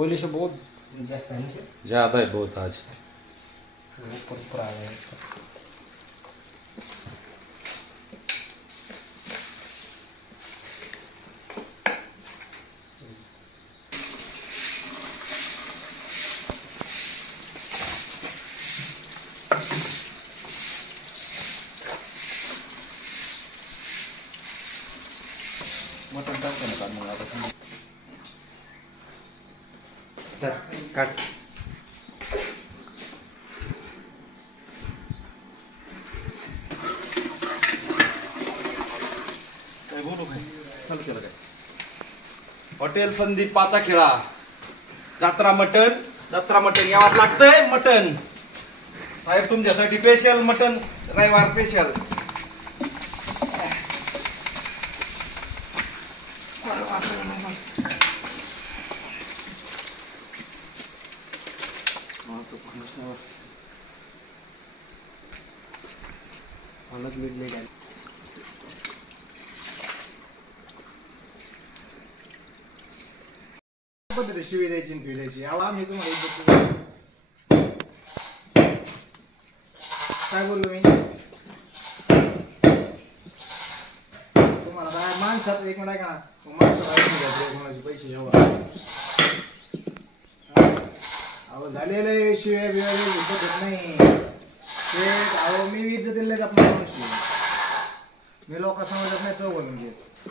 पहले से बहुत ज़्यादा है, बहुत आज ऊपर आ गया इसका। मटन टाकतो ना मग आता काट काय बोलू काय चालू केलं काय हॉटेल संदीप पाचाखेडा जत्रा मटन यावं लागतंय मटन साहेब तुमच्यासाठी स्पेशल मटन रविवार स्पेशल अलग मिडले काय पद्धती शिवी द्यायची आणि फिरायची आम्ही तुम्हाला काय बोललो मी तुम्हाला काय माणसात एक मिनिट का माणसात पैसे जेव्हा अहो झालेलं शिव्या बिव्या भेटत नाही ते अहो मी इज्जत दिले का मी लोक समजत नाही चव बनवून घेत